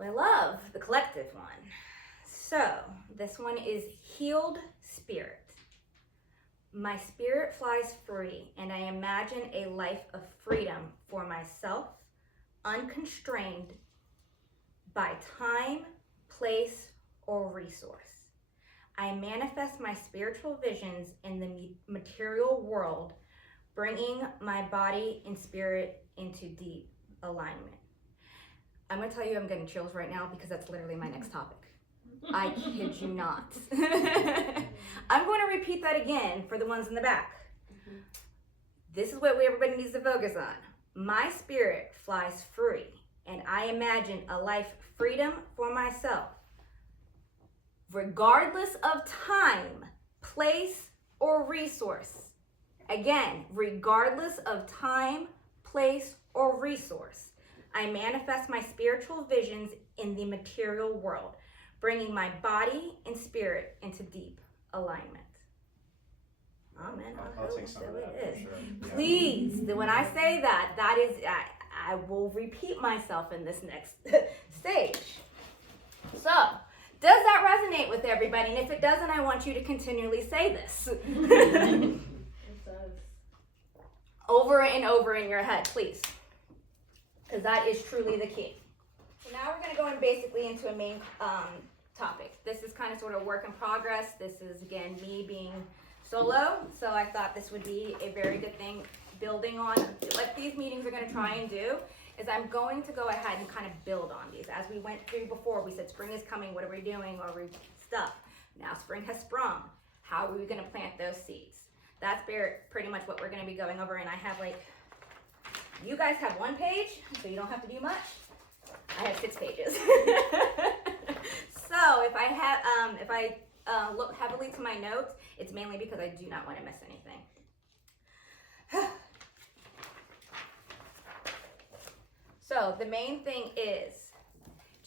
I love the collective one. So this one is healed spirit. My spirit flies free, and I imagine a life of freedom for myself, unconstrained by time, place, or resource. I manifest my spiritual visions in the material world, bringing my body and spirit into deep alignment. I'm going to tell you I'm getting chills right now because that's literally my next topic. I kid you not. I'm going to repeat that again for the ones in the back. This is what everybody needs to focus on. My spirit flies free, and I imagine a life freedom for myself, regardless of time, place, or resource. Again, regardless of time, place, or resource. I manifest my spiritual visions in the material world, bringing my body and spirit into deep alignment. Amen. I'll take some of that for sure. Please, when I say that, that is, I will repeat myself in this next stage. So, does that resonate with everybody? And if it doesn't, I want you to continually say this. It does. Over and over in your head, please. Because that is truly the key. So now we're going to go in basically into a main topic. This is kind of sort of work in progress. This is, again, me being solo. So I thought this would be a very good thing building on what these meetings are going to try and do. Is I'm going to go ahead and kind of build on these. As we went through before, we said spring is coming, what are we doing, or we stuff. Now spring has sprung. How are we going to plant those seeds? That's pretty much what we're going to be going over, and I have you guys have one page, so you don't have to do much. I have 6 pages. So if I look heavily to my notes, it's mainly because I do not want to miss anything. So the main thing is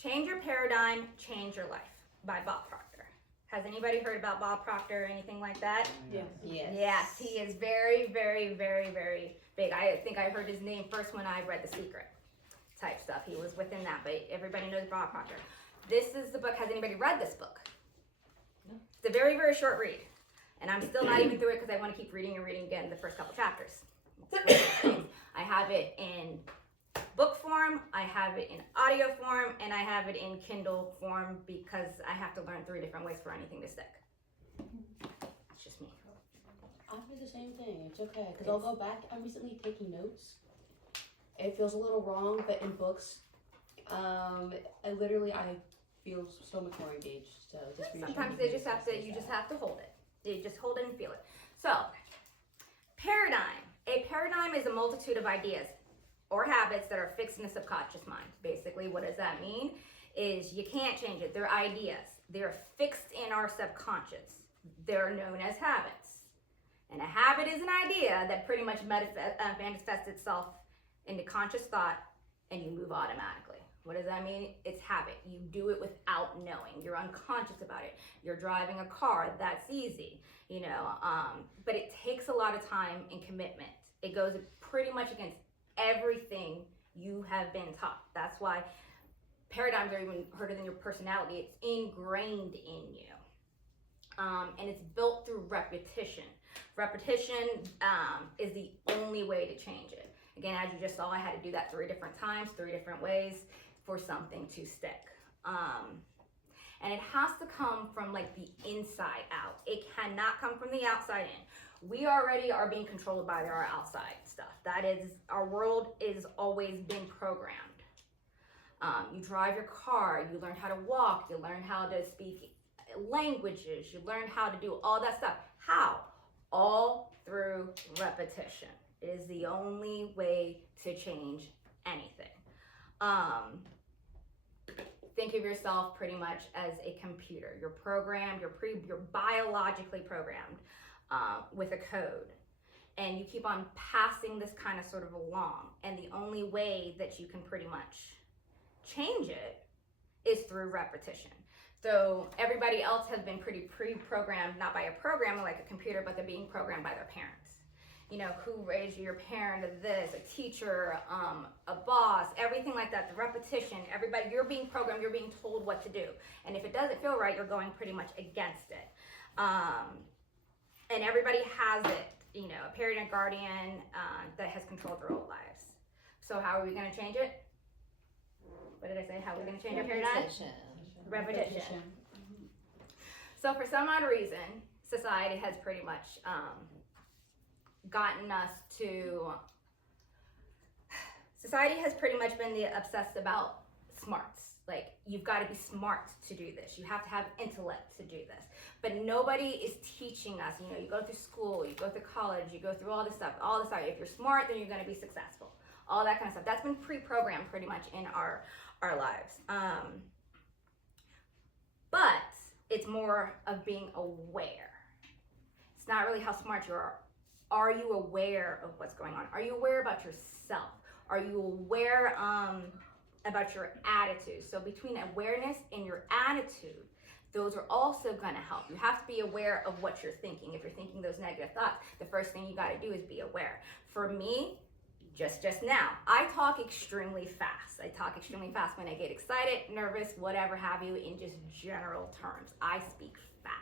Change Your Paradigm, Change Your Life by Bob Proctor. Has anybody heard about Bob Proctor or anything like that? Yes. Yes, he is very, very, very, very big. I think I heard his name first when I read The Secret type stuff. He was within that, but everybody knows Bob Proctor. This is the book. Has anybody read this book? No. It's a very, very short read. And I'm still not even through it because I want to keep reading and reading again the first couple chapters. I have it in book form, I have it in audio form, and I have it in Kindle form because I have to learn 3 different ways for anything to stick. It's just me. I do the same thing. It's okay because I'll go back. I'm recently taking notes. It feels a little wrong, but in books, I feel so much more engaged. So just Sometimes you just have to hold it. You just hold it and feel it. So, paradigm. A paradigm is a multitude of ideas or habits that are fixed in the subconscious mind. Basically, what does that mean? Is you can't change it. They're ideas. They're fixed in our subconscious. They're known as habits. And a habit is an idea that pretty much manifests itself into conscious thought, and you move automatically. What does that mean? It's habit. You do it without knowing. You're unconscious about it. You're driving a car. That's easy, but it takes a lot of time and commitment. It goes pretty much against everything you have been taught. That's why paradigms are even harder than your personality. It's ingrained in you. And it's built through repetition. Repetition is the only way to change it. Again, as you just saw, I had to do that 3 different times, 3 different ways for something to stick. And it has to come from the inside out. It cannot come from the outside in. We already are being controlled by our outside stuff. That is, our world is always been programmed. You drive your car, you learn how to walk, you learn how to speak languages, you learn how to do all that stuff. How? All through repetition. It is the only way to change anything. Think of yourself pretty much as a computer. You're programmed, you're biologically programmed with a code. And you keep on passing this kind of sort of along. And the only way that you can pretty much change it is through repetition. So everybody else has been pretty pre-programmed, not by a programmer like a computer, but they're being programmed by their parents. you know, who raised you, your parent, this, a teacher, a boss, everything like that, the repetition, everybody, you're being programmed, you're being told what to do. And if it doesn't feel right, you're going pretty much against it. And everybody has it, you know, a parent and guardian that has controlled their whole lives. So how are we going to change it? What did I say? How are we going to change our paradigm? Repetition. So for some odd reason, society has pretty much gotten us to, society has pretty much been obsessed about smarts. Like, you've got to be smart to do this. You have to have intellect to do this. But nobody is teaching us, you know, you go through school, you go through college, you go through all this stuff. If you're smart, then you're going to be successful. All that kind of stuff. That's been pre-programmed pretty much in our lives. But it's more of being aware. It's not really how smart you are. Are you aware of what's going on? Are you aware about yourself? Are you aware about your attitude? So between awareness and your attitude, those are also going to help. You have to be aware of what you're thinking. If you're thinking those negative thoughts, the first thing you got to do is be aware. For me, just now, I talk extremely fast. I talk extremely fast when I get excited, nervous, whatever have you, in just general terms. I speak fast.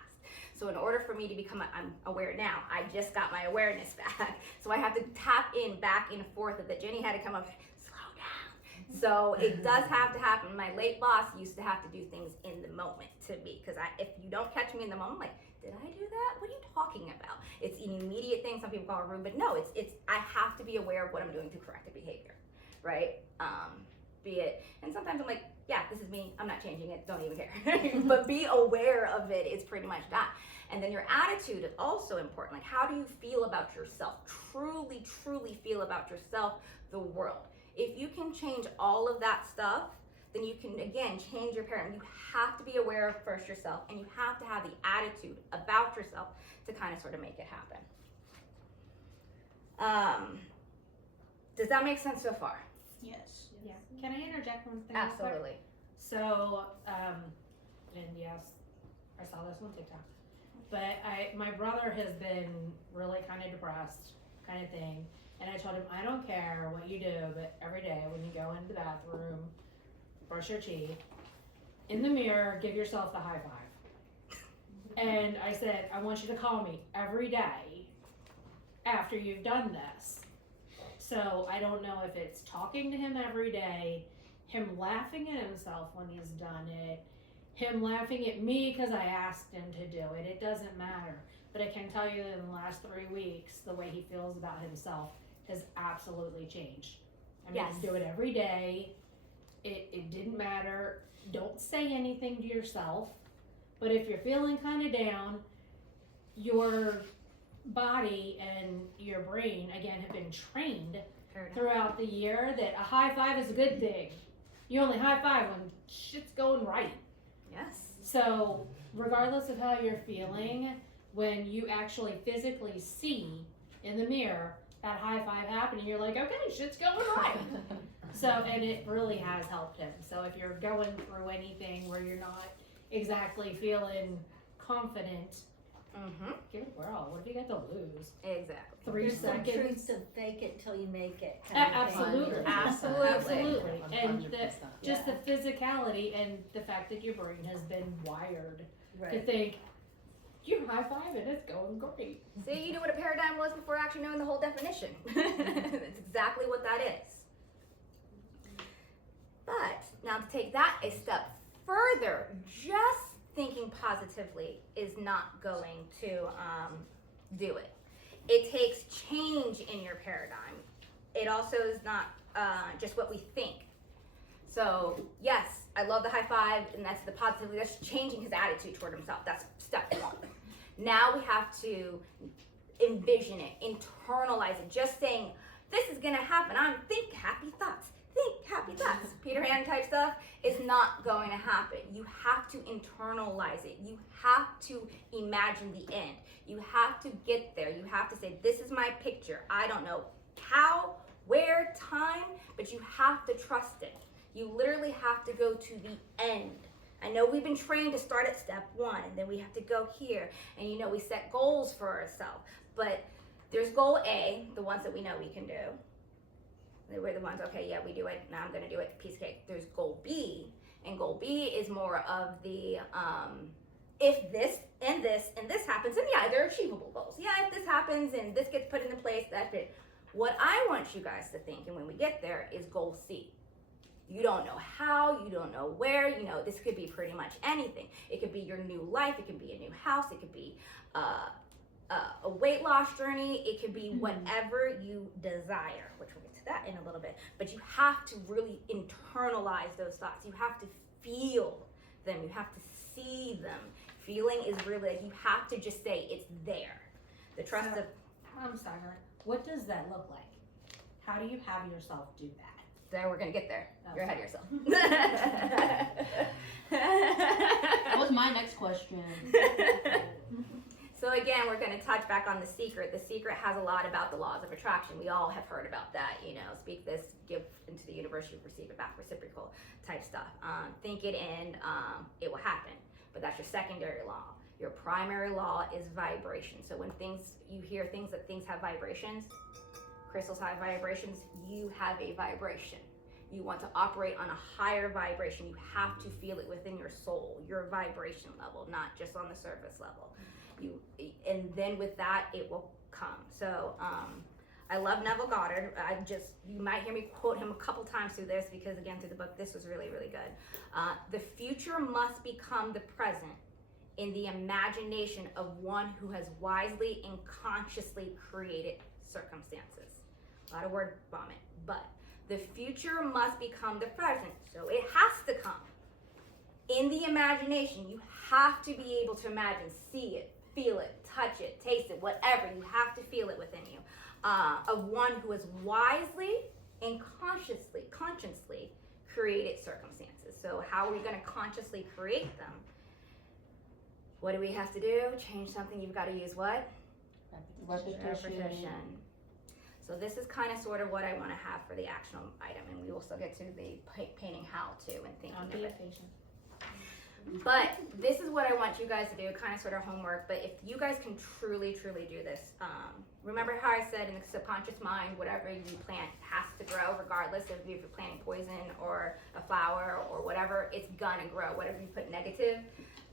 So in order for me to become, I'm aware now, I just got my awareness back. So I have to tap in back and forth that Jenny had to come up, slow down. So it does have to happen. My late boss used to have to do things in the moment to me, because if you don't catch me in the moment, like, did I do that? What are you talking about? It's an immediate thing. Some people call it rude, but no, it's I have to be aware of what I'm doing to correct the behavior, right? Be it, and sometimes I'm like, yeah, this is me. I'm not changing it. Don't even care. But be aware of it. It's pretty much that. And then your attitude is also important. Like, how do you feel about yourself? Truly, truly feel about yourself, the world. If you can change all of that stuff, then you can, again, change your paradigm. You have to be aware of first yourself, and you have to have the attitude about yourself to kind of sort of make it happen. Does that make sense so far? Yes. Yeah. Can I interject one thing? Absolutely. So, and yes, I saw this on TikTok, but my brother has been really kind of depressed, kind of thing, and I told him, I don't care what you do, but every day when you go into the bathroom, brush your teeth, in the mirror, give yourself the high five. And I said, I want you to call me every day after you've done this. So I don't know if it's talking to him every day, him laughing at himself when he's done it, him laughing at me because I asked him to do it. It doesn't matter. But I can tell you that in the last 3 weeks, the way he feels about himself has absolutely changed. I mean, Yes. do it every day. It didn't matter. Don't say anything to yourself. But if you're feeling kind of down, your body and your brain, again, have been trained throughout the year that a high five is a good thing. You only high five when shit's going right. Yes. So, regardless of how you're feeling, when you actually physically see in the mirror that high five happening, you're like, okay, shit's going right. So, and it really has helped him. So if you're going through anything where you're not exactly feeling confident, give it a whirl. What have you got to lose? Exactly. 3 There's some seconds. truth to fake it till you make it. kind of thing. Absolutely. Absolutely. Absolutely. And just Yeah. the physicality and the fact that your brain has been wired to Right. think, you're high fiving, it's going great. See, you knew what a paradigm was before actually knowing the whole definition. That's exactly what that is. But now to take that a step further, just thinking positively is not going to do it. It takes change in your paradigm. It also is not just what we think. So yes, I love the high five, and that's the positivity. That's changing his attitude toward himself. That's step one. Now we have to envision it, internalize it. Just saying, this is gonna happen. Think happy thoughts. Think happy thoughts. Peter Pan type stuff is not going to happen. You have to internalize it. You have to imagine the end. You have to get there. You have to say, this is my picture. I don't know how, where, time, but you have to trust it. You literally have to go to the end. I know we've been trained to start at step one, and then we have to go here. And we set goals for ourselves. But There's goal A, the ones that we know we can do. We're the ones, okay, yeah, we do it. Now I'm going to do it. Piece of cake. There's goal B, and goal B is more of the if this and this and this happens, and yeah, they're achievable goals. Yeah, if this happens and this gets put into place, that's it. What I want you guys to think, and when we get there, is goal C. You don't know how, you don't know where, you know, this could be pretty much anything. It could be your new life, it could be a new house, it could be a weight loss journey, it could be whatever you desire, which we'll get to that in a little bit. But you have to really internalize those thoughts. You have to feel them, you have to see them. Feeling is really like you have to just say it's there. The trust of. I'm sorry. What does that look like? How do you have yourself do that? There, we're gonna get there. Oh. You're ahead of yourself. That was my next question. So again, we're gonna touch back on The Secret. The Secret has a lot about the laws of attraction. We all have heard about that, you know, speak this, give into the universe, you receive it back, reciprocal type stuff. Think it and it will happen. But that's your secondary law. Your primary law is vibration. So when you hear things that things have vibrations, crystals have vibrations, you have a vibration. You want to operate on a higher vibration. You have to feel it within your soul, your vibration level, not just on the surface level. And then with that, it will come. So I love Neville Goddard. You might hear me quote him a couple times through this because again, through the book, this was really, really good. The future must become the present in the imagination of one who has wisely and consciously created circumstances. A lot of word vomit, but the future must become the present. So it has to come in the imagination. You have to be able to imagine, see it, feel it, touch it, taste it, whatever. You have to feel it within you. Of one who has wisely and consciously created circumstances. So how are we going to consciously create them? What do we have to do? Change something. You've got to use what? Repetition. So this is kind of sort of what I want to have for the action item, and we will still get to the painting how to and thinking I'll of be it. patient. But this is what I want you guys to do, kind of sort of homework. But if you guys can truly, truly do this, remember how I said in the subconscious mind, whatever you plant has to grow, regardless of if you're planting poison or a flower or whatever, it's gonna grow. Whatever you put negative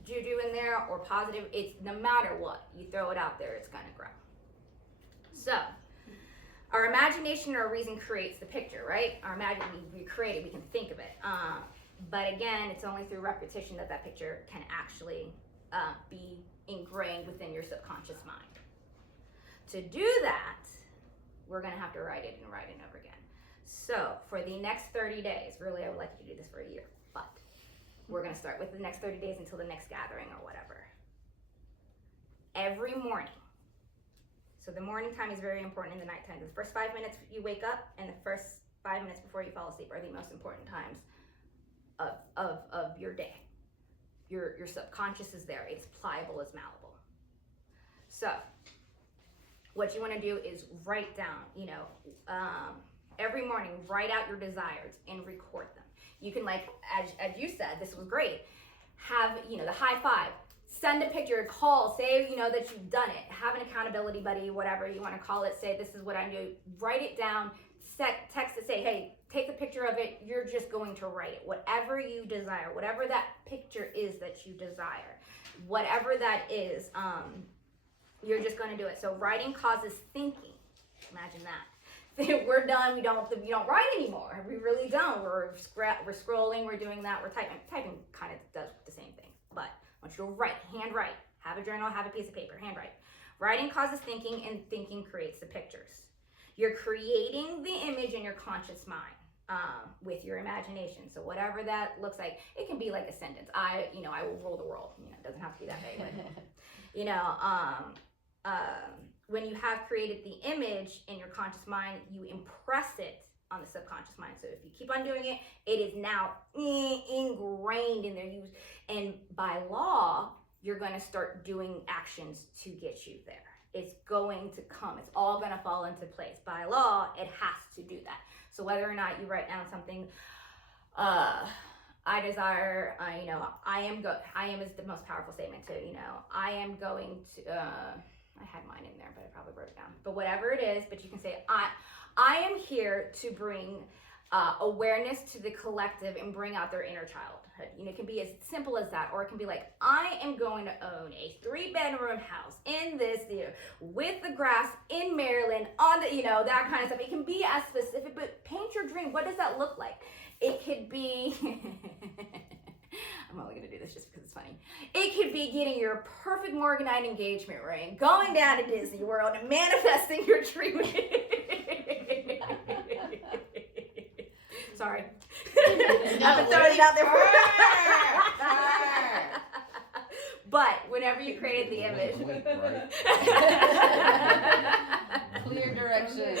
juju in there or positive, it's no matter what, you throw it out there, it's gonna grow. So, our imagination or reason creates the picture, right? Our we create it, we can think of it. But again, it's only through repetition that picture can actually be ingrained within your subconscious mind. To do that, we're gonna have to write it and write it over again. So for the next 30 days, really I would like you to do this for a year, but we're gonna start with the next 30 days until the next gathering or whatever. Every morning. So the morning time is very important in the nighttime. The first 5 minutes you wake up and the first 5 minutes before you fall asleep are the most important times of your day. Your subconscious is there. It's pliable as malleable. So what you want to do is write down, every morning, write out your desires and record them. You can, like, as you said, this was great. Have, the high five, send a picture, call, say, that you've done it. Have an accountability buddy, whatever you want to call it. Say, this is what I'm doing. Write it down, text it, say, hey, take a picture of it. You're just going to write it. Whatever you desire, whatever that picture is that you desire, whatever that is, you're just going to do it. So writing causes thinking. Imagine that. We're done. We don't write anymore. We really don't. We're scrolling. We're doing that. We're typing. Typing kind of does the same thing. But I want you to write, handwrite. Have a journal. Have a piece of paper. Handwrite. Writing causes thinking, and thinking creates the pictures. You're creating the image in your conscious mind with your imagination. So whatever that looks like, it can be like a sentence. I will rule the world. It doesn't have to be that big. When you have created the image in your conscious mind, you impress it on the subconscious mind. So if you keep on doing it, it is now ingrained in there. And by law, you're going to start doing actions to get you there. It's going to come. It's all going to fall into place. By law, it has to do that. So whether or not you write down something, I desire, I am is the most powerful statement too. I am going to, I had mine in there, but I probably wrote it down. But whatever it is, but you can say, I am here to bring awareness to the collective and bring out their inner childhood. You know, it can be as simple as that, or it can be like, I am going to own a 3-bedroom house in this year with the grass in Maryland on the, you know, that kind of stuff. It can be as specific, but paint your dream. What does that look like? It could be, I'm only going to do this just because it's funny. It could be getting your perfect morganite engagement ring, going down to Disney World and manifesting your dream. Sorry. I've been throwing it out there. But whenever you created the image. Clear directions.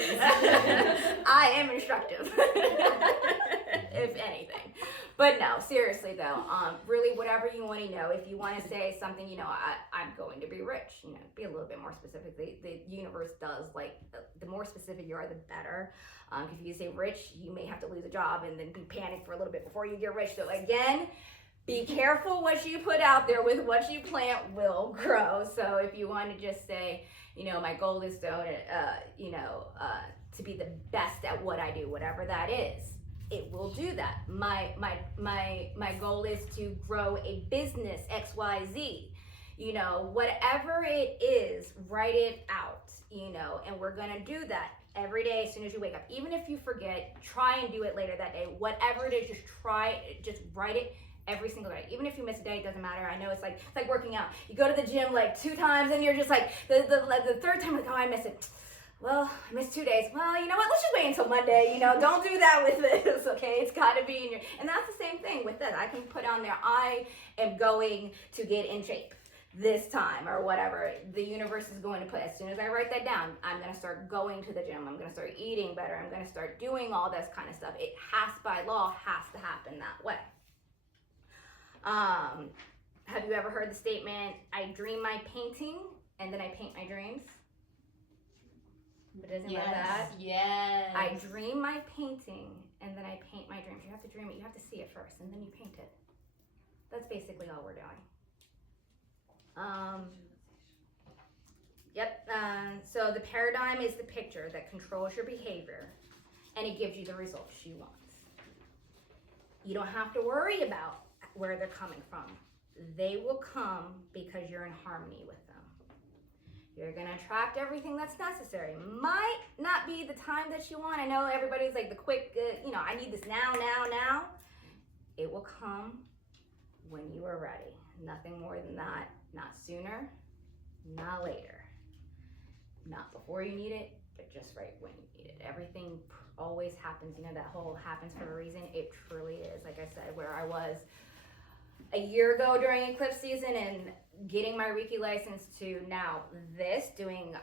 I am instructive. If anything. But no, seriously though, really whatever you want to know. If you want to say something, you know, I'm going to be rich, you know, be a little bit more specific. The universe does, like, the more specific you are, the better. If you say rich, you may have to lose a job and then be panicked for a little bit before you get rich. So again, be careful what you put out there. With what you plant will grow. So if you want to just say, you know, my goal is to, to be the best at what I do, whatever that is, it will do that. My goal is to grow a business, XYZ. You know, whatever it is, write it out, you know, and we're going to do that every day as soon as you wake up. Even if you forget, try and do it later that day. Whatever it is, just write it every single day. Even if you miss a day, it doesn't matter. I know it's like working out. You go to the gym like 2 times and you're just like, the third time, like, oh, I miss it. Well, I missed 2 days. Well, you know what? Let's just wait until Monday. You know, don't do that with this, okay? It's got to be in your, and that's the same thing with this. I can put on there, I am going to get in shape this time or whatever. The universe is going to put, as soon as I write that down, I'm going to start going to the gym. I'm going to start eating better. I'm going to start doing all this kind of stuff. It has, by law, has to happen that way. Have you ever heard the statement, I dream my painting and then I paint my dreams? But isn't Yes. that? Yes. I dream my painting and then I paint my dreams. You have to dream it. You have to see it first and then you paint it. That's basically all we're doing. So the paradigm is the picture that controls your behavior and it gives you the results you want. You don't have to worry about where they're coming from. They will come because you're in harmony with them. You're going to attract everything that's necessary. Might not be the time that you want. I know everybody's like the quick, I need this now. It will come when you are ready. Nothing more than that. Not sooner, not later. Not before you need it, but just right when you need it. Everything always happens. You know, that whole happens for a reason. It truly is. Like I said, where I was a year ago during eclipse season and getting my Reiki license to now this,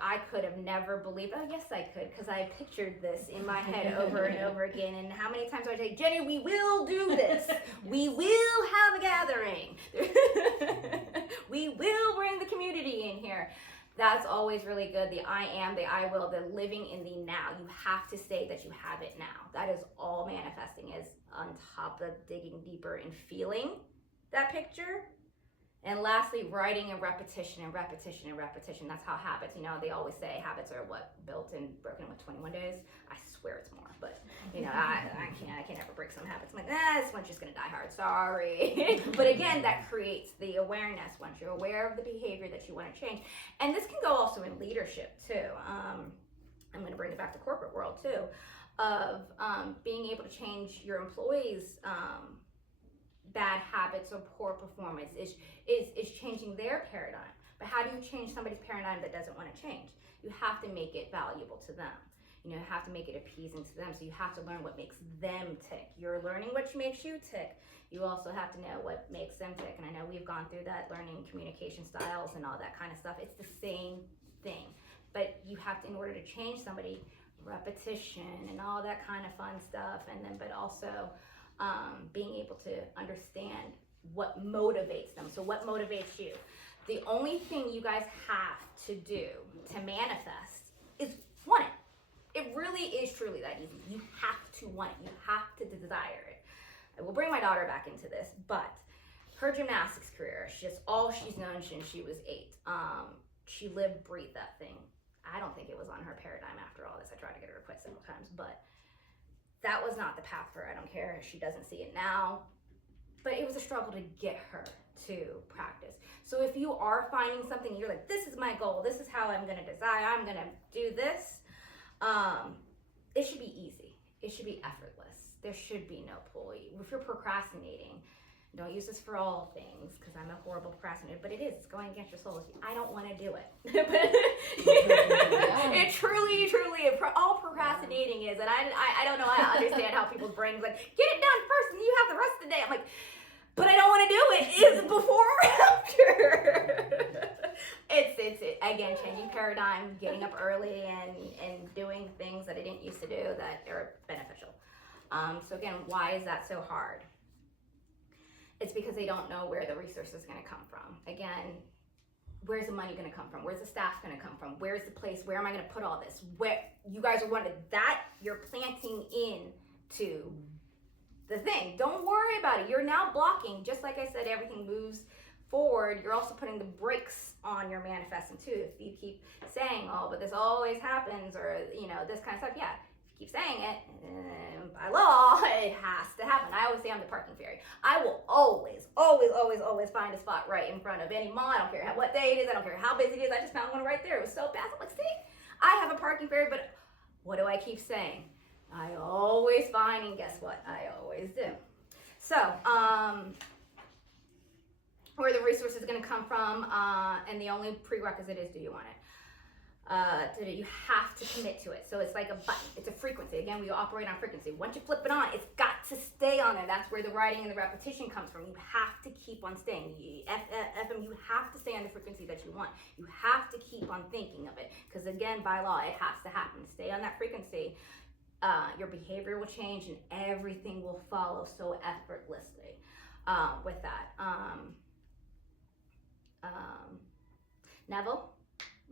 I could have never believed, oh yes I could, because I pictured this in my head over and over again. And how many times do I say, Jenny, we will do this. We will have a gathering. We will bring the community in here. That's always really good. The I am, the I will, the living in the now. You have to say that you have it now. That is all manifesting is, on top of digging deeper and feeling that picture. And lastly, writing and repetition and repetition and repetition. That's how habits, they always say habits are built and broken in 21 days. I swear it's more, but I can't ever break some habits. I'm like, this one's just gonna die hard, sorry. But again, that creates the awareness once you're aware of the behavior that you wanna change. And this can go also in leadership too. I'm gonna bring it back to corporate world too, of being able to change your employees' bad habits or poor performance is changing their paradigm. But how do you change somebody's paradigm that doesn't want to change? You have to make it valuable to them. You have to make it appeasing to them. So you have to learn what makes them tick. You're learning what makes you tick. You also have to know what makes them tick. And I know we've gone through that, learning communication styles and all that kind of stuff. It's the same thing. But you have to, in order to change somebody, repetition and all that kind of fun stuff. But also being able to understand what motivates them. So what motivates you? The only thing you guys have to do to manifest is want it. It really is truly that easy. You have to want it. You have to desire it. I will bring my daughter back into this, but her gymnastics career, all she's known since she was 8. she lived, breathed that thing. I don't think it was on her paradigm after all this. I tried to get her to quit several times, but that was not the path for her. I don't care if she doesn't see it now, but it was a struggle to get her to practice. So if you are finding something, you're like, this is my goal, this is how I'm gonna desire, I'm gonna do this, it should be easy. It should be effortless. There should be no pull. If you're procrastinating, don't use this for all things, because I'm a horrible procrastinator, but it is. It's going against your soul. I don't want to do it. It truly, all procrastinating is. And I don't know, I understand how people's brains like, get it done first and you have the rest of the day. I'm like, but I don't want to do it. Is it before or after? It's again, changing paradigm, getting up early and doing things that I didn't used to do that are beneficial. So again, why is that so hard? It's because they don't know where the resource is going to come from. Again, where's the money going to come from? Where's the staff going to come from? Where's the place? Where am I going to put all this? Where you guys are wondering that you're planting into the thing. Don't worry about it. You're now blocking. Just like I said, everything moves forward. You're also putting the brakes on your manifesting too. If you keep saying, "Oh, but this always happens," or this kind of stuff, yeah. Keep saying it, by law, it has to happen. I always say I'm the parking fairy. I will always find a spot right in front of any mall. I don't care what day it is. I don't care how busy it is. I just found one right there. It was so fast. I'm like, see, I have a parking fairy, but what do I keep saying? I always find, and guess what? I always do. So, where the resource is going to come from, and the only prerequisite is, do you want it? You have to commit to it. So it's like a button. It's a frequency. Again, we operate on frequency. Once you flip it on, it's got to stay on there. That's where the writing and the repetition comes from. You have to keep on staying. FM, you have to stay on the frequency that you want. You have to keep on thinking of it. Because again, by law, it has to happen. Stay on that frequency. Your behavior will change and everything will follow so effortlessly with that. Neville,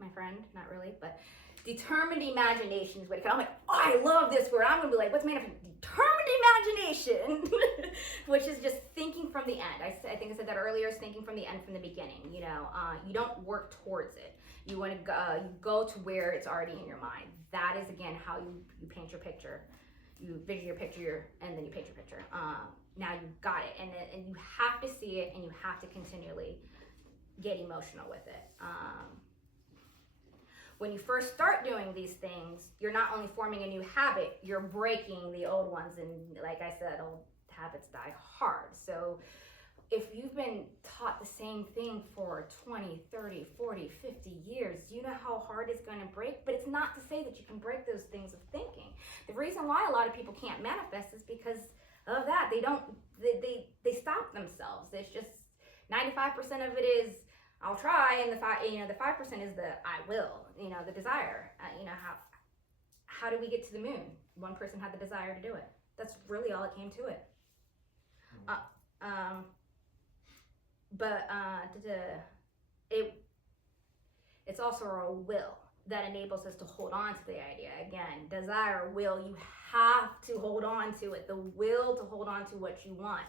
my friend, not really, but determined imagination is what it called. I'm like, oh, I love this word. I'm gonna be like, what's manifesting? Determined imagination, which is just thinking from the end. I think I said that earlier, is thinking from the end, from the beginning. You don't work towards it. You want to you go to where it's already in your mind. That is again how you paint your picture. You vision your picture and then you paint your picture. Now you've got it, and you have to see it, and you have to continually get emotional with it. When you first start doing these things, you're not only forming a new habit, you're breaking the old ones. And like I said, old habits die hard. So if you've been taught the same thing for 20, 30, 40, 50 years, you know how hard it's going to break. But it's not to say that you can break those things of thinking. The reason why a lot of people can't manifest is because of that. They stop themselves. It's just 95% of it is, I'll try, and the 5% is the I will, the desire. How do we get to the moon? One person had the desire to do it. That's really all it came to it. It's also our will that enables us to hold on to the idea. Again, desire, will, you have to hold on to it. The will to hold on to what you want.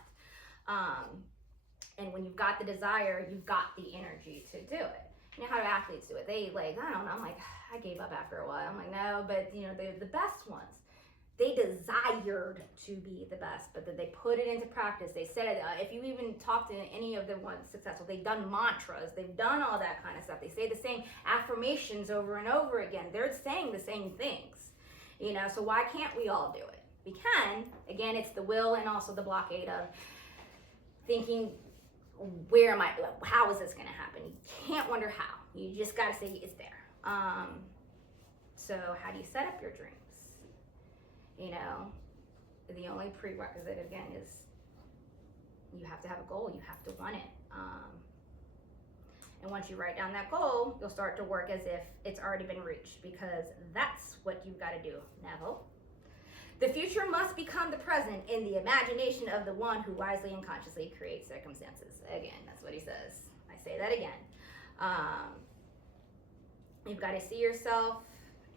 And when you've got the desire, you've got the energy to do it. You know how do athletes do it? They I don't know, I'm like, I gave up after a while. I'm like, no, but the best ones, they desired to be the best, but then they put it into practice. They said it, if you even talk to any of the ones successful, they've done mantras, they've done all that kind of stuff. They say the same affirmations over and over again. They're saying the same things, so why can't we all do it? We can. Again, it's the will and also the blockade of thinking, how is this going to happen? You can't wonder how. You just got to say it's there. So how do you set up your dreams? The only prerequisite, again, is you have to have a goal. You have to want it. And once you write down that goal, you'll start to work as if it's already been reached, because that's what you've got to do, Neville. The future must become the present in the imagination of the one who wisely and consciously creates circumstances. Again, that's what he says. I say that again. You've got to see yourself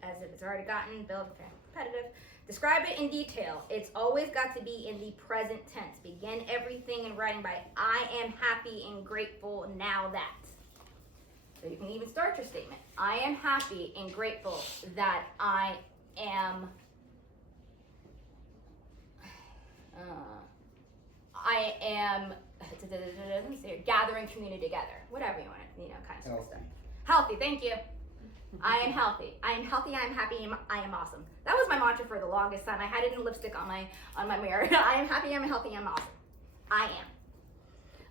as if it's already gotten, build, repetitive. Describe it in detail. It's always got to be in the present tense. Begin everything in writing by, I am happy and grateful now that. So you can even start your statement. I am happy and grateful that I am gathering community together. Whatever you want to, kind of sort of stuff. Healthy, thank you. I am healthy. I am healthy. I am happy. I am awesome. That was my mantra for the longest time. I had it in lipstick on my mirror. I am happy. I'm healthy. I'm awesome. I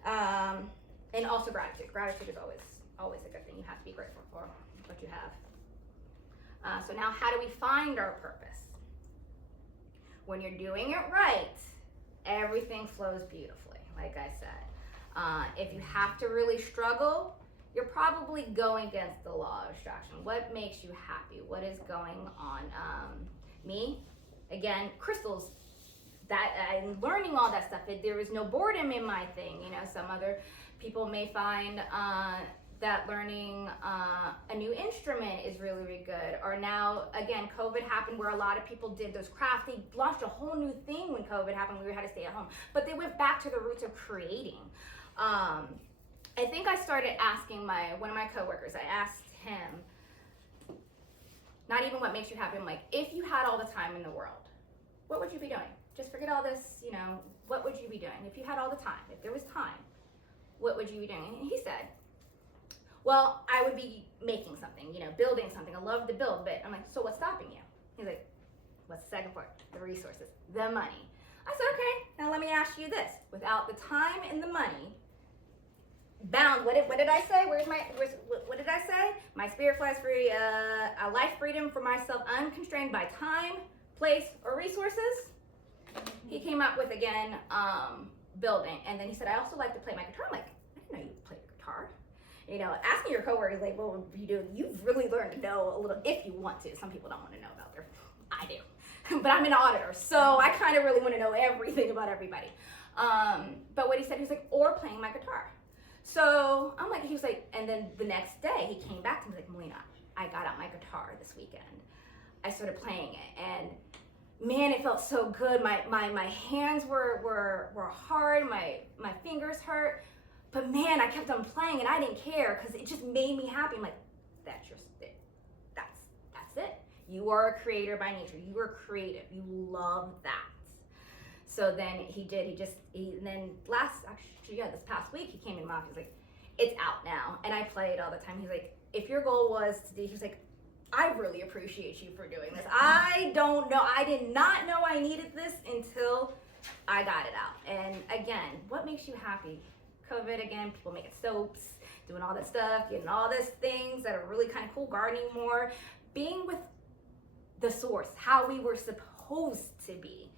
am. And also gratitude. Gratitude is always a good thing. You have to be grateful for what you have. So now, how do we find our purpose? When you're doing it right, everything flows beautifully. Like I said, if you have to really struggle, you're probably going against the law of attraction. What makes you happy? What is going on? Me, again, crystals. That I'm learning all that stuff. There is no boredom in my thing. Some other people may find that learning a new instrument is really, really good. Or now, again, COVID happened where a lot of people did those crafts. They launched a whole new thing when COVID happened. We had to stay at home, but they went back to the roots of creating. I think I started asking one of my coworkers. I asked him, not even what makes you happy. I'm like, if you had all the time in the world, what would you be doing? Just forget all this, what would you be doing? If you had all the time, if there was time, what would you be doing? And he said, well, I would be making something, building something. I love to build, but I'm like, so what's stopping you? He's like, what's the second part? The resources, the money. I said, okay, now let me ask you this. Without the time and the money, bound, what did I say? What did I say? My spirit flies free, a life freedom for myself, unconstrained by time, place, or resources. He came up with, again, building. And then he said, I also like to play my guitar. I'm like, I didn't know you played guitar. Asking your coworkers, like, what would you do? You've really learned to know a little, if you want to. Some people don't want to know about I do. But I'm an auditor, so I kind of really want to know everything about everybody. But what he said, he was like, or playing my guitar. So I'm like, he was like, and then the next day he came back to me like, Melina, I got out my guitar this weekend. I started playing it, and man, it felt so good. My hands were hard, my fingers hurt, but man, I kept on playing and I didn't care because it just made me happy. I'm like, that's it. You are a creator by nature. You are creative. You love that. So then this past week he came in my office, he's like, it's out now. And I play it all the time. He's like, if your goal was to do, he's like, I really appreciate you for doing this. I did not know I needed this until I got it out. And again, what makes you happy? COVID, again, people making soaps, doing all that stuff, getting all these things that are really kind of cool, gardening more, being with the source, how we were supposed to be.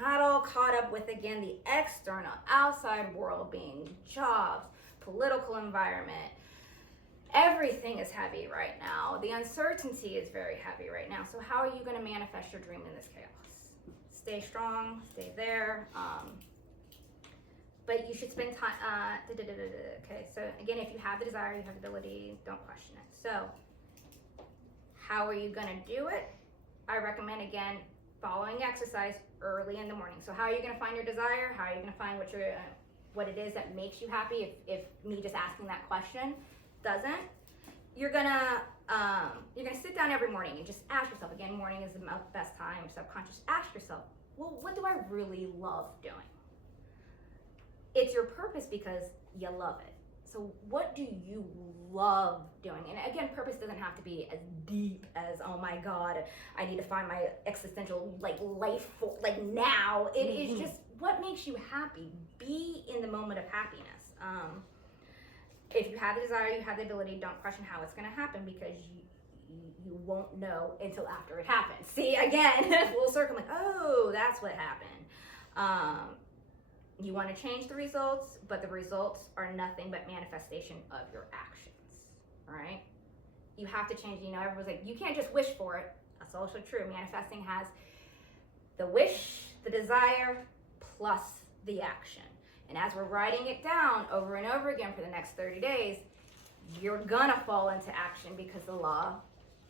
Not all caught up with, again, the external, outside world, being jobs, political environment. Everything is heavy right now. The uncertainty is very heavy right now. So how are you going to manifest your dream in this chaos? Stay strong, stay there. But you should spend time. Okay, so again, if you have the desire, you have the ability, don't question it. So how are you going to do it? I recommend, again, following exercise early in the morning. So how are you going to find your desire? How are you going to find what it is that makes you happy? If me just asking that question doesn't, you're gonna sit down every morning and just ask yourself, again, morning is the best time, subconscious, ask yourself, well, what do I really love doing? It's your purpose because you love it. So what do you love doing? And again, purpose doesn't have to be as deep as, oh my God, I need to find my existential life now. It is just what makes you happy. Be in the moment of happiness. If you have the desire, you have the ability, don't question how it's going to happen because you won't know until after it happens. See, again, full circle, like, oh, that's what happened. You want to change the results, but the results are nothing but manifestation of your actions, all right? You have to change, everyone's like, you can't just wish for it. That's also true. Manifesting has the wish, the desire, plus the action. And as we're writing it down over and over again for the next 30 days, you're gonna fall into action because the law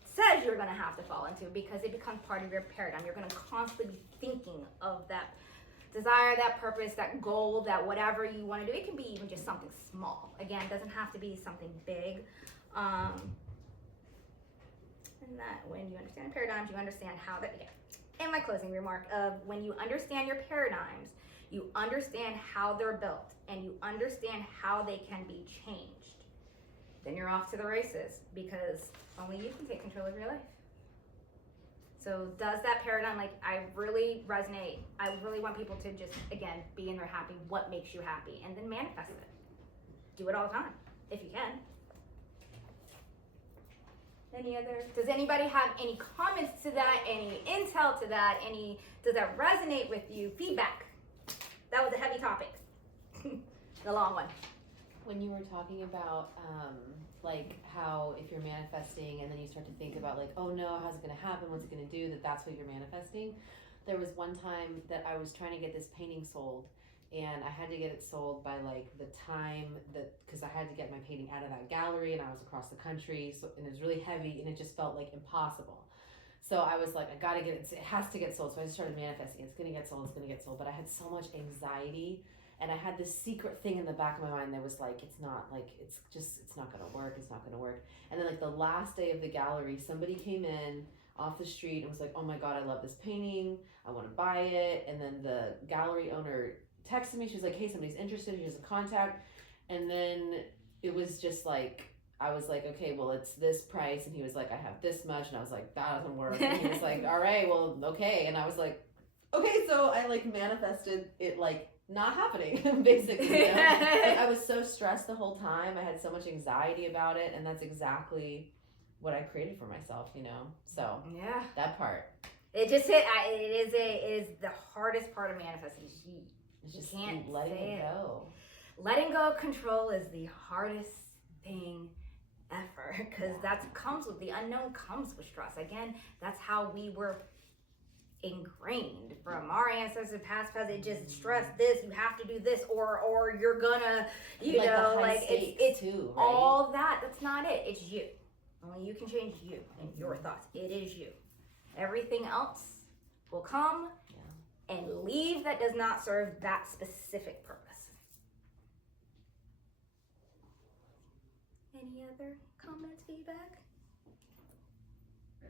says you're gonna have to fall into it because it becomes part of your paradigm. You're gonna constantly be thinking of that desire, that purpose, that goal, that whatever you wanna do. It can be even just something small. Again, it doesn't have to be something big. And that when you understand paradigms, you understand how that, yeah. And my closing remark of when you understand your paradigms, you understand how they're built and you understand how they can be changed. Then you're off to the races because only you can take control of your life. So does that paradigm, like, I really resonate. I really want people to just, again, be in their happy, what makes you happy, and then manifest it. Do it all the time, if you can. Does anybody have any comments to that, any intel to that, does that resonate with you? Feedback. That was a heavy topic. The long one. When you were talking about like how if you're manifesting and then you start to think about like, oh no, how's it gonna happen? What's it gonna do? That's what you're manifesting. There was one time that I was trying to get this painting sold, and I had to get it sold by like the time that, because I had to get my painting out of that gallery and I was across the country, so, and it was really heavy and it just felt like impossible. So I was like, I gotta get it, it has to get sold. So I just started manifesting, it's gonna get sold, it's gonna get sold. But I had so much anxiety and I had this secret thing in the back of my mind that was like, it's not like, it's not gonna work, it's not gonna work. And then like the last day of the gallery, somebody came in off the street and was like, oh my God, I love this painting, I wanna buy it. And then the gallery owner texted me, she was like, hey, somebody's interested, here's a contact. And then it was just like, I was like, okay, well, it's this price. And he was like, I have this much. And I was like, that doesn't work. And he was like, all right, well, okay. And I was like, okay. So I like manifested it like not happening, basically. You know? Like, I was so stressed the whole time. I had so much anxiety about it. And that's exactly what I created for myself, you know? So Yeah. that part. It just hit, it is the hardest part of manifesting. It's just can't letting say it it. go. Letting go of control is the hardest thing ever, because that comes with the unknown, comes with stress. Again, that's how we were ingrained from our ancestors, past. It just stress this, you have to do this, or you're gonna, you like know, the high like stakes it's too, right? all that. That's not it. It's you. Only you can change you and your thoughts. It is you. Everything else will come and leave that does not serve that specific purpose. Any other comments, feedback?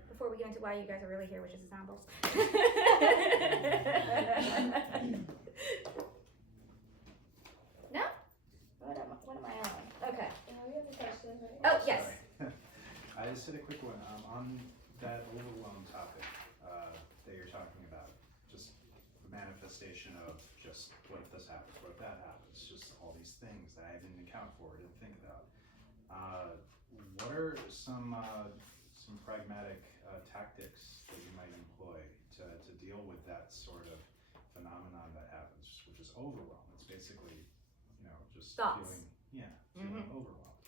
Before we get into why you guys are really here, which is the sound bowls. No? What am I on? Okay. We have a question, right? Oh, yes. Sorry. I just had a quick one on that overwhelm topic that you're talking about. Just the manifestation of just what if this happens, what if that happens, just all these things that I didn't account for, didn't think about. What are some pragmatic tactics that you might employ to deal with that sort of phenomenon that happens, which is overwhelm? It's basically, you know, just Thoughts. feeling overwhelmed.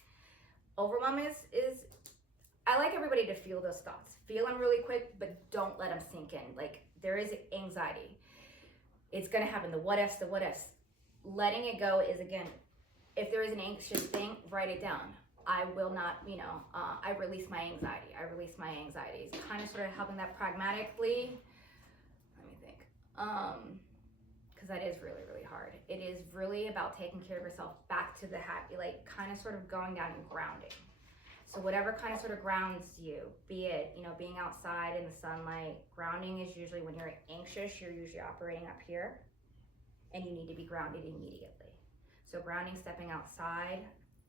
Overwhelm is I like everybody to feel those thoughts. Feel them really quick, but don't let them sink in. Like, there is anxiety. It's gonna happen. The what ifs. Letting it go is, again, if there is an anxious thing, write it down. I will not, I release my anxiety. It's kind of sort of helping that pragmatically. Let me think. Because that is really, really hard. It is really about taking care of yourself back to the happy, like kind of sort of going down and grounding. So whatever kind of sort of grounds you, be it, being outside in the sunlight. Grounding is usually when you're anxious, you're usually operating up here and you need to be grounded immediately. So grounding, stepping outside,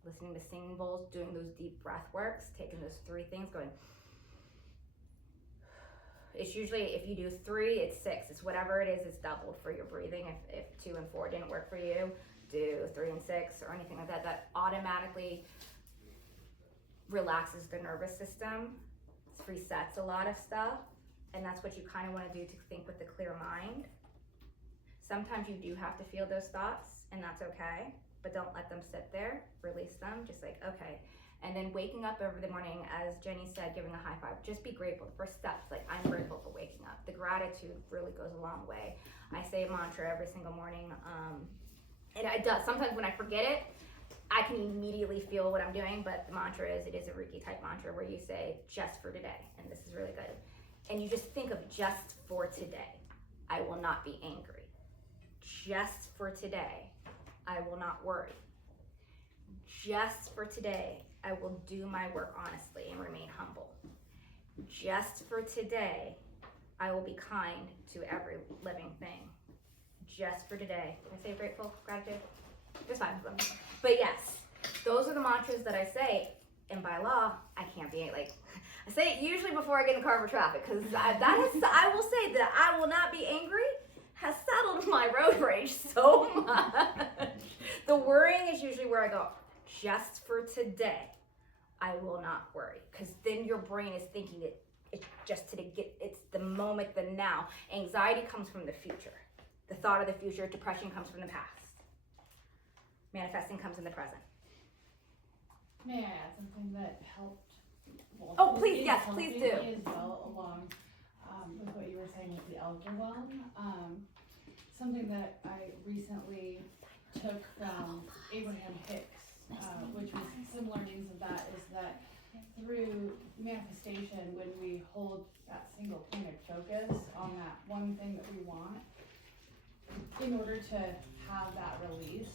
listening to singing bowls, doing those deep breath works, taking those 3 things, going. It's usually, if you do 3, it's 6. It's whatever it is, it's doubled for your breathing. If 2 and 4 didn't work for you, do 3 and 6 or anything like that. That automatically relaxes the nervous system, resets a lot of stuff, and that's what you kind of want to do to think with a clear mind. Sometimes you do have to feel those thoughts, and that's okay, but don't let them sit there. Release them, just like, okay. And then waking up every morning, as Jenny said, giving a high five, just be grateful. The first step is like, I'm grateful for waking up. The gratitude really goes a long way. I say a mantra every single morning, and it does. Sometimes when I forget it, I can immediately feel what I'm doing, but the mantra is, it is a Reiki type mantra where you say, just for today, and this is really good. And you just think of just for today. I will not be angry. Just for today, I will not worry. Just for today, I will do my work honestly and remain humble. Just for today, I will be kind to every living thing. Just for today. Can I say grateful, gratitude? There's 5 of them. But yes, those are the mantras that I say. And by law, I can't be like, I say it usually before I get in the car for traffic, because I will say that I will not be angry has settled my road rage so much. The worrying is usually where I go, just for today, I will not worry. Because then your brain is thinking it's just to it's the moment, the now. Anxiety comes from the future. The thought of the future, depression comes from the past. Manifesting comes in the present. May I add something that helped? Well, Oh, please, is yes, helping please do. me as well, along with what you were saying with the overwhelm. Something that I recently took from Abraham Hicks, which was some learnings of that, is that through manifestation, when we hold that single pointed focus on that one thing that we want, in order to have that release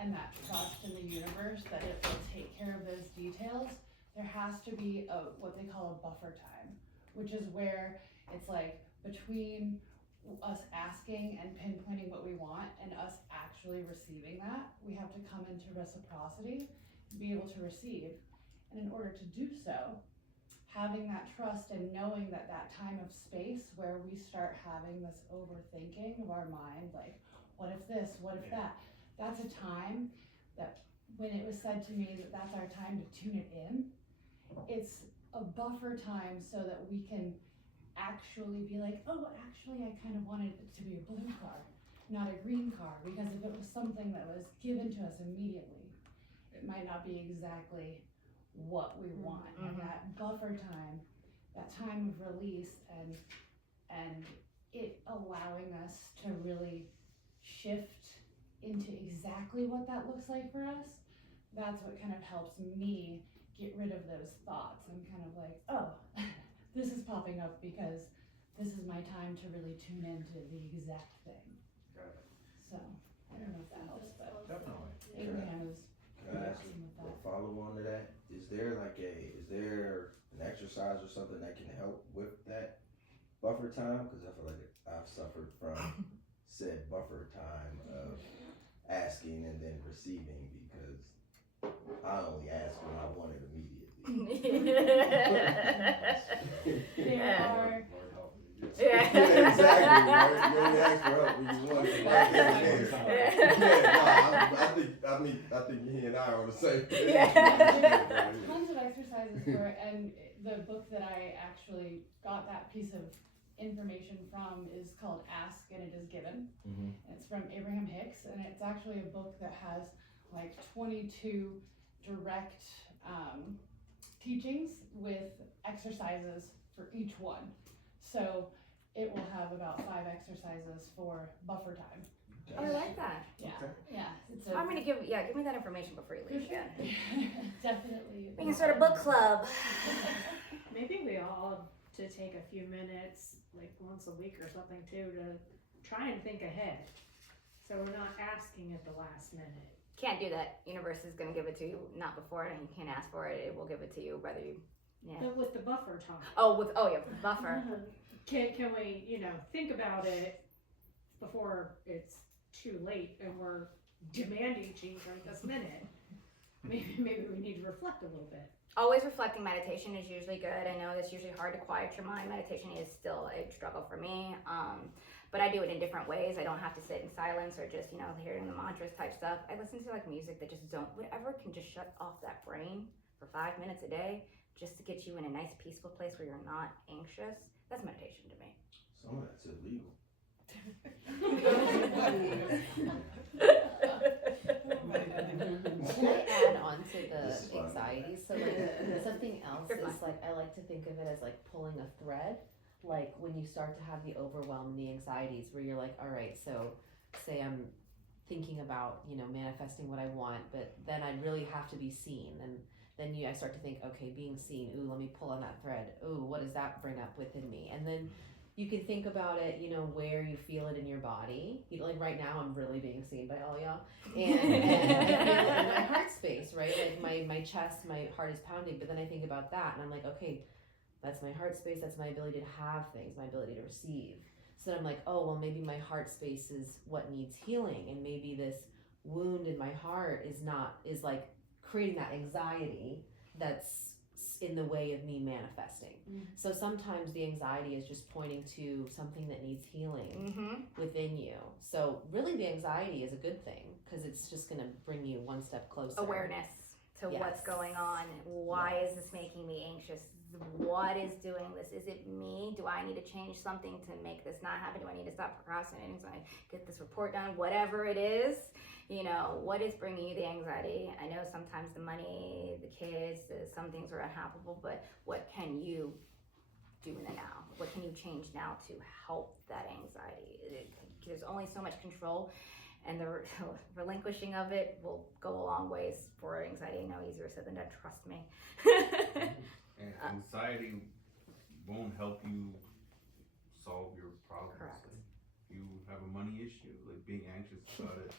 and that trust in the universe that it will take care of those details, there has to be what they call a buffer time, which is where it's like between us asking and pinpointing what we want and us actually receiving that, we have to come into reciprocity to be able to receive. And in order to do so, having that trust and knowing that time of space where we start having this overthinking of our mind, like, what if this, what if that, that's a time that when it was said to me that that's our time to tune it in, it's a buffer time so that we can actually be like, oh, actually I kind of wanted it to be a blue car, not a green car, because if it was something that was given to us immediately, it might not be exactly what we want. And that buffer time, that time of release and it allowing us to really shift into exactly what that looks like for us, that's what kind of helps me get rid of those thoughts. I'm kind of like, oh, this is popping up because this is my time to really tune into the exact thing. Got it. So, I don't know if that helps, but Definitely. Abraham is Can I ask awesome with a that. follow on to that? Is there an exercise or something that can help with that buffer time? Because I feel like I've suffered from said buffer time of asking and then receiving because I only ask when I want it immediately. There are, Lord help me. Yeah, exactly. Right? You only ask for help when you want it right then and there. I think he and I are on the same page. Yeah. tons of exercises for it, and the book that I actually got that piece of information from is called Ask and It Is Given. Mhm. It's from Abraham Hicks, and it's actually a book that has like 22 direct teachings with exercises for each one. So it will have about 5 exercises for buffer time. Oh, I like that. Yeah, Okay. yeah. It's I'm gonna give me that information before you for leave sure. again. Definitely. We can start a book club. Maybe we all to take a few minutes, like once a week or something too, to try and think ahead. So we're not asking at the last minute. Can't do that. Universe is gonna give it to you, not before, and you can't ask for it. It will give it to you, whether you. Yeah. But with the buffer time, Buffer. can we, think about it before it's too late and we're demanding change right this minute? Maybe we need to reflect a little bit. Always reflecting meditation is usually good. I know that's usually hard to quiet your mind. Meditation is still a struggle for me. But I do it in different ways. I don't have to sit in silence or just, hearing the mantras type stuff. I listen to like music that just whatever can just shut off that brain for 5 minutes a day just to get you in a nice peaceful place where you're not anxious. That's meditation to me. Some of that's illegal. Can I add on to This is the fun. anxiety? So like something else You're is fine. like I like to think of it as like pulling a thread. Like when you start to have the overwhelm and the anxieties where you're like, all right, so say I'm thinking about, manifesting what I want, but then I'd really have to be seen. And then I start to think, okay, being seen, ooh, let me pull on that thread. Ooh, what does that bring up within me? And then you can think about it, you know, where you feel it in your body. You know, like right now, I'm really being seen by all y'all, and I feel it in my heart space, right? Like my chest, my heart is pounding. But then I think about that, and I'm like, okay, that's my heart space. That's my ability to have things, my ability to receive. So then I'm like, oh, well, maybe my heart space is what needs healing, and maybe this wound in my heart is like creating that anxiety that's in the way of me manifesting. So sometimes the anxiety is just pointing to something that needs healing within you. So really the anxiety is a good thing because it's just going to bring you one step closer. Awareness to what's going on. Why is this making me anxious? What is doing this? Is it me? Do I need to change something to make this not happen? Do I need to stop procrastinating so I get this report done? Whatever it is, you know, what is bringing you the anxiety? I know sometimes the money, the kids, some things are unhappable, but what can you do in the now? What can you change now to help that anxiety? There's only so much control, and the relinquishing of it will go a long ways for anxiety. I know easier said than done, trust me. And anxiety won't help you solve your problems. Correct. Like, you have a money issue, like being anxious about it.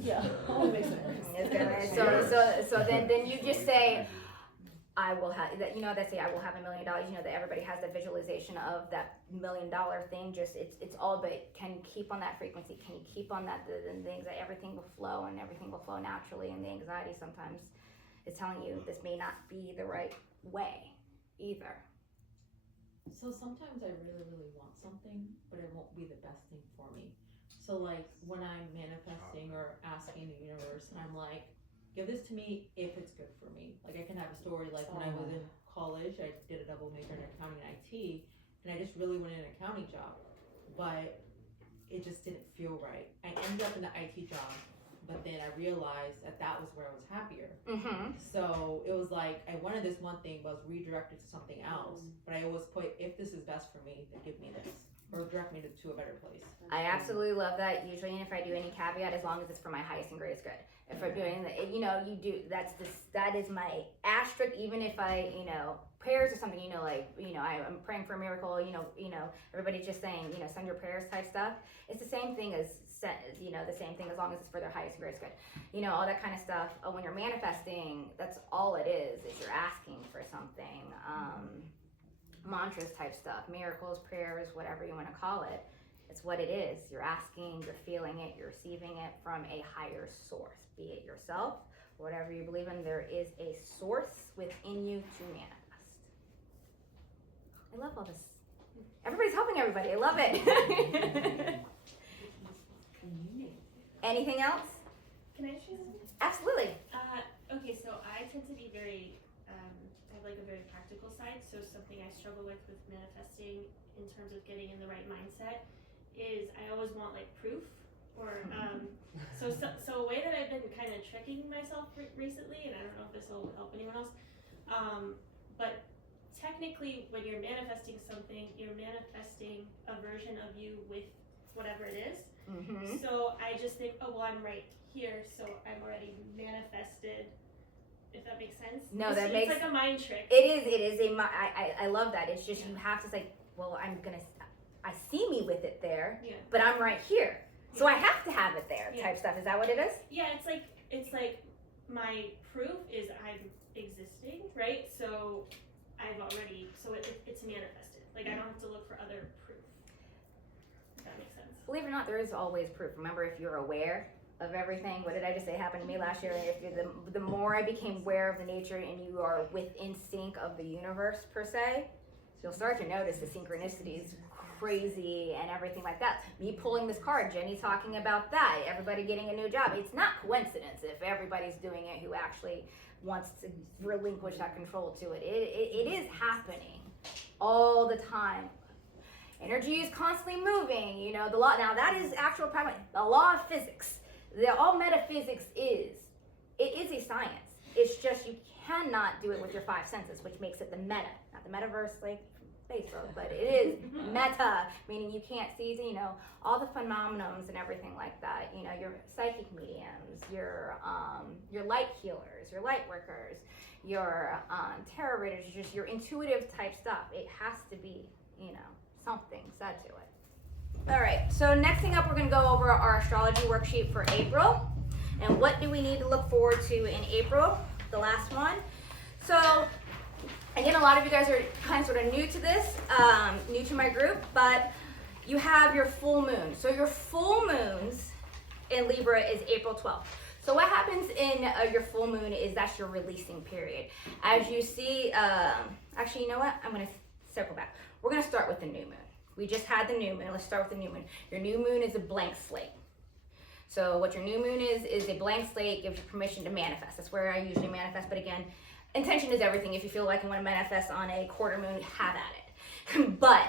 Yeah, it makes sense. So then you just say, I will have that. You know, they say I will have $1 million. You know that everybody has that visualization of that $1 million thing. Just it's all, but can you keep on that frequency? Can you keep on that? The things that everything will flow and everything will flow naturally. And the anxiety sometimes is telling you this may not be the right way either. So sometimes I really, really want something, but it won't be the best thing for me. So like when I'm manifesting or asking the universe, I'm like, give this to me if it's good for me. Like I can have a story like when I was in college, I did a double major in accounting and IT, and I just really wanted an accounting job, but it just didn't feel right. I ended up in the IT job, but then I realized that was where I was happier. So it was like I wanted this one thing, but was redirected to something else. But I always put, if this is best for me, then give me this, or direct me to a better place. I absolutely love that. Usually, and if I do any caveat, as long as it's for my highest and greatest good. If I'm doing the, you know, you do. That is my asterisk. Even if I, you know, prayers or something, you know, like, you know, I'm praying for a miracle. You know, everybody's just saying, you know, send your prayers type stuff. It's the same thing as, you know, the same thing as long as it's for their highest and greatest good. You know, all that kind of stuff. When you're manifesting, that's all it is you're asking for something. Mantras type stuff, miracles, prayers, whatever you want to call it. It's what it is. You're asking, you're feeling it, you're receiving it from a higher source, be it yourself, whatever you believe in. There is a source within you to manifest. I love all this. Everybody's helping everybody. I love it. Anything else? Can I say something? Absolutely. Okay, so I tend to be very, I have like a very practical side. So something I struggle with manifesting in terms of getting in the right mindset is I always want like proof or, so a way that I've been kind of tricking myself recently, and I don't know if this will help anyone else, but technically when you're manifesting something, you're manifesting a version of you with whatever it is. So I just think, oh, well, I'm right here, so I'm already manifested, if that makes sense. No, it's like a mind trick. It is I love that. It's just, you have to say, well, I see me with it there, but I'm right here. So I have to have it there type stuff. Is that what it is? Yeah, it's like my proof is I'm existing, right? So it's manifested. Like I don't have to look for other proof. If that makes sense. Believe it or not, there is always proof. Remember, if you're aware of everything, what did I just say happened to me last year? If you're the more I became aware of the nature and you are within sync of the universe per se, you'll start to notice the synchronicities crazy and everything like that. Me pulling this card, Jenny talking about that, everybody getting a new job. It's not coincidence if everybody's doing it who actually wants to relinquish that control to it. It is happening all the time. Energy is constantly moving, you know, the law. Now that is actual pragmatic. The law of physics. All metaphysics is a science. It's just you cannot do it with your five senses, which makes it the meta, not the metaverse like Facebook, but it is meta, meaning you can't see, you know, all the phenomenons and everything like that. You know, your psychic mediums, your light healers, your light workers, your tarot readers, just your intuitive type stuff. It has to be, you know, something said to it. All right, so next thing up, we're gonna go over our astrology worksheet for April. And what do we need to look forward to in April, the last one? So, again, a lot of you guys are kind of sort of new to this, new to my group, but you have your full moon. So your full moons in Libra is April 12th. So what happens in your full moon is that's your releasing period. As you see, actually, you know what? I'm gonna circle back. We're gonna start with the new moon. We just had the new moon. Let's start with the new moon. Your new moon is a blank slate. So what your new moon is a blank slate, gives you permission to manifest. That's where I usually manifest, but again, intention is everything. If you feel like you want to manifest on a quarter moon, have at it. But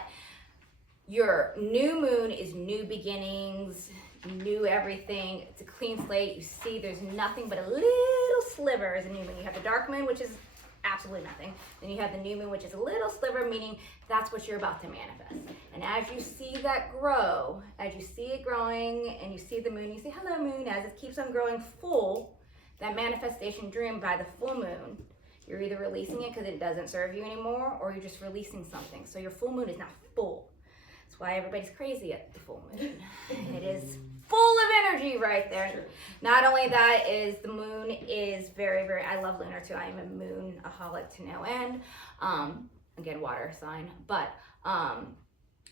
your new moon is new beginnings, new everything. It's a clean slate. You see there's nothing but a little sliver as a new moon. You have the dark moon, which is absolutely nothing. Then you have the new moon, which is a little sliver, meaning that's what you're about to manifest. And as you see that grow, as you see it growing and you see the moon, you say, hello moon, as it keeps on growing full, that manifestation dream by the full moon, you're either releasing it because it doesn't serve you anymore, or you're just releasing something. So your full moon is now full. That's why everybody's crazy at the full moon. It is full of energy right there. Sure. Not only that is the moon is very, very, I love lunar too. I am a moon-aholic to no end. Again, water sign, but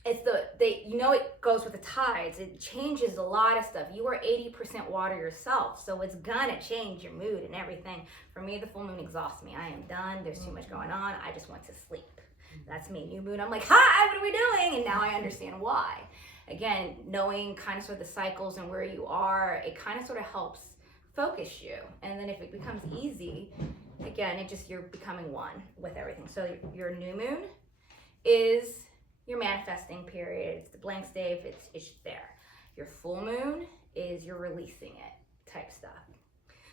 it's it goes with the tides. It changes a lot of stuff. You are 80% water yourself, so it's gonna change your mood and everything. For me, the full moon exhausts me. I am done. There's too much going on. I just want to sleep. That's me. New moon, I'm like, hi, what are we doing? And now I understand why. Again, knowing kind of sort of the cycles and where you are, it kind of sort of helps focus you. And then if it becomes easy, again, you're becoming one with everything. So your new moon is your manifesting period. It's the blank slate, it's there. Your full moon is you're releasing it type stuff.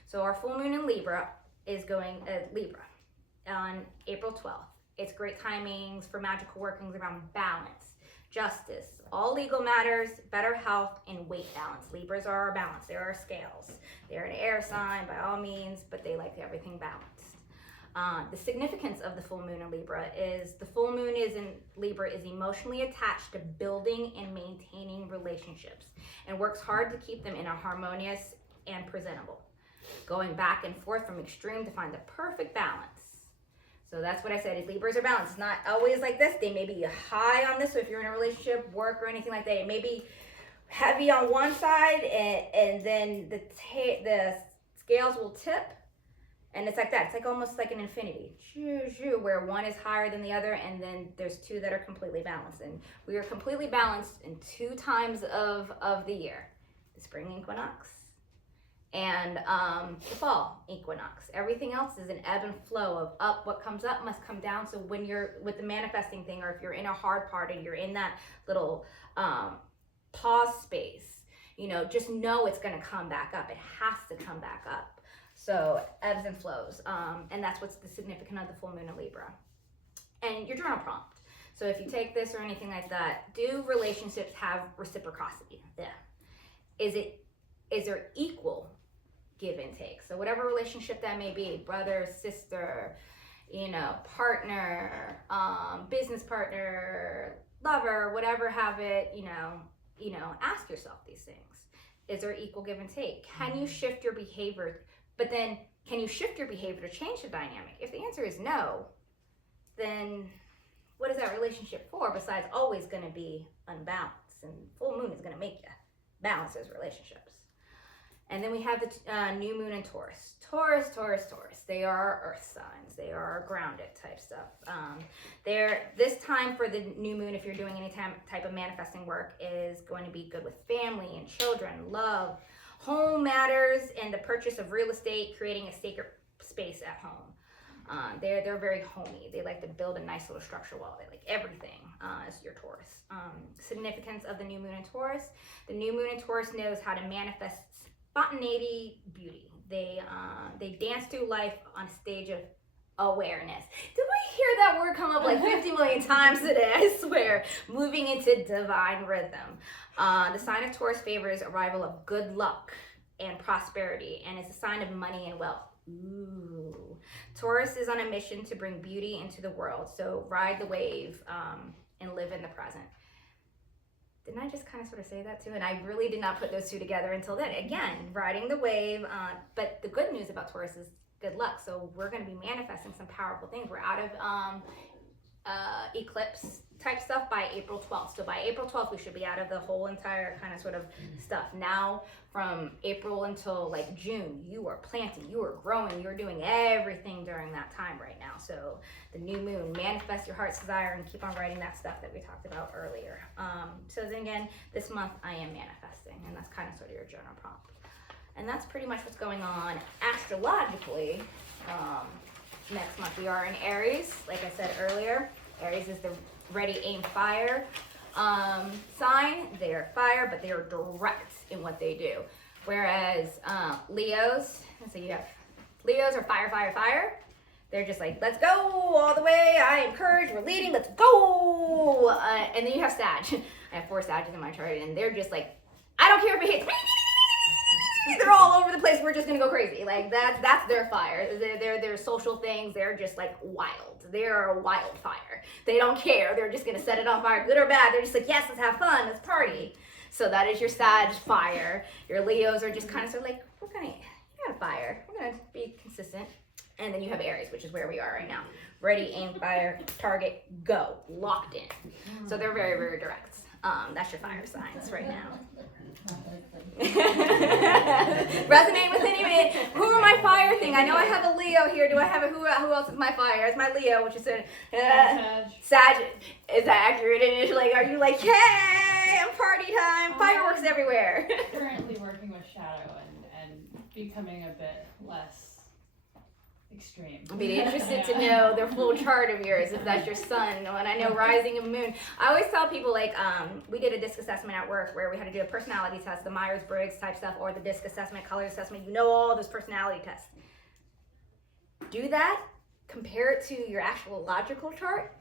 So our full moon in Libra is going, Libra, on April 12th. It's great timings for magical workings around balance, justice, all legal matters, better health, and weight balance. Libras are our balance. They're our scales. They're an air sign by all means, but they like everything balanced. The significance of the full moon in Libra is the full moon in Libra is emotionally attached to building and maintaining relationships and works hard to keep them in a harmonious and presentable, going back and forth from extreme to find the perfect balance. So that's what I said, is Libras are balanced. It's not always like this. They may be high on this, so if you're in a relationship, work, or anything like that, it may be heavy on one side, and then the scales will tip, and it's like that. It's like almost like an infinity, where one is higher than the other, and then there's two that are completely balanced. And we are completely balanced in 2 times of the year, the spring equinox and the fall equinox. Everything else is an ebb and flow of up. What comes up must come down. So when you're with the manifesting thing, or if you're in a hard part and you're in that little pause space, just know it's going to come back up. It has to come back up. So ebbs and flows, and that's what's the significance of the full moon in Libra. And your journal prompt. So if you take this or anything like that, do relationships have reciprocity? Yeah. Is there equal give and take? So whatever relationship that may be, brother, sister, partner, business partner, lover, whatever have it, ask yourself these things. Is there equal give and take? Can you shift your behavior? But then, can you shift your behavior to change the dynamic? If the answer is no, then what is that relationship for besides always going to be unbalanced? And full moon is going to make you balance those relationships. And then we have the new moon in Taurus. Taurus. They are earth signs. They are grounded type stuff. This time for the new moon, if you're doing any type of manifesting work, is going to be good with family and children, love, home matters, and the purchase of real estate, creating a sacred space at home. They're very homey. They like to build a nice little structure wall. They like everything as your Taurus. Significance of the new moon in Taurus. The new moon in Taurus knows how to manifest spontaneity, beauty. They dance through life on a stage of awareness. Did we hear that word come up like 50 million times today? I swear. Moving into divine rhythm. The sign of Taurus favors arrival of good luck and prosperity, and it's a sign of money and wealth. Ooh. Taurus is on a mission to bring beauty into the world, so ride the wave and live in the present. Didn't I just kind of sort of say that too? And I really did not put those two together until then. Again, riding the wave. But the good news about Taurus is good luck. So we're going to be manifesting some powerful things. We're out of eclipse type stuff by April 12th. So by April 12th, we should be out of the whole entire kind of sort of stuff. Now, from April until like June, you are planting, you are growing, you're doing everything during that time right now. So the new moon, manifest your heart's desire and keep on writing that stuff that we talked about earlier. So then again, this month I am manifesting, and that's kind of sort of your journal prompt. And that's pretty much what's going on astrologically. Next month we are in Aries, like I said earlier. Aries is the ready, aim, fire sign. They are fire, but they are direct in what they do. Whereas Leos, so you have Leos are fire, fire, fire. They're just like, let's go all the way. I am courage. We're leading. Let's go. And then you have Sag. I have 4 Sages in my chart, and they're just like, I don't care if it hits. They're all over the place. We're just gonna go crazy. Like that's their fire. They're social things. They're just like wild. They're a wildfire. They don't care. They're just gonna set it on fire, good or bad. They're just like, yes, let's have fun, let's party. So that is your Sag fire. Your Leos are just kind of sort of like, you got a fire. We're gonna be consistent. And then you have Aries, which is where we are right now. Ready, aim, fire, target, go, locked in. So they're very, very direct. That's your fire signs right now. Resonate with anyone. Who are my fire thing? I know I have a Leo here. Do I have a who else is my fire? It's my Leo, which is Sag. Is that accurate? And it's like, are you like, hey, I'm party time, fireworks everywhere? Currently working with shadow and becoming a bit less extreme. I'd be interested to know the full chart of yours, if that's your sun, and I know rising and moon. I always tell people, like, we did a disc assessment at work where we had to do a personality test, the Myers-Briggs type stuff, or the disc assessment, color assessment. You know all those personality tests. Do that, compare it to your astrological chart.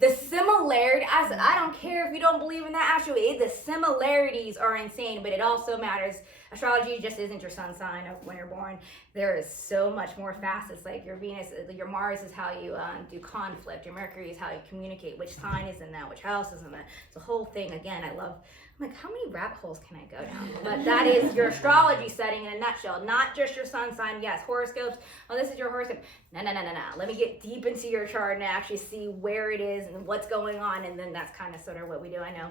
The similarity, I don't care if you don't believe in that astrology, the similarities are insane, but it also matters. Astrology just isn't your sun sign of when you're born. There is so much more facets. Like your Venus, your Mars is how you do conflict. Your Mercury is how you communicate. Which sign is in that? Which house is in that? It's a whole thing. Again, I'm like, how many rabbit holes can I go down? But that is your astrology setting in a nutshell. Not just your sun sign. Yes, horoscopes. Oh, this is your horoscope. No. Let me get deep into your chart and actually see where it is and what's going on. And then that's kind of sort of what we do. I know.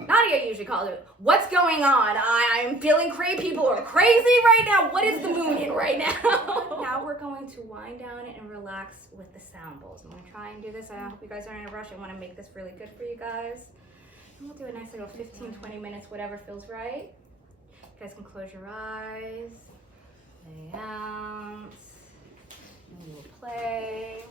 Nadia usually calls it, what's going on? I'm feeling crazy. People are crazy right now. What is the moon in right now? Now we're going to wind down and relax with the sound bowls. I'm going to try and do this. I hope you guys aren't in a rush. I want to make this really good for you guys. And we'll do a nice little 15, 20 minutes, whatever feels right. You guys can close your eyes, lay out, and we'll play.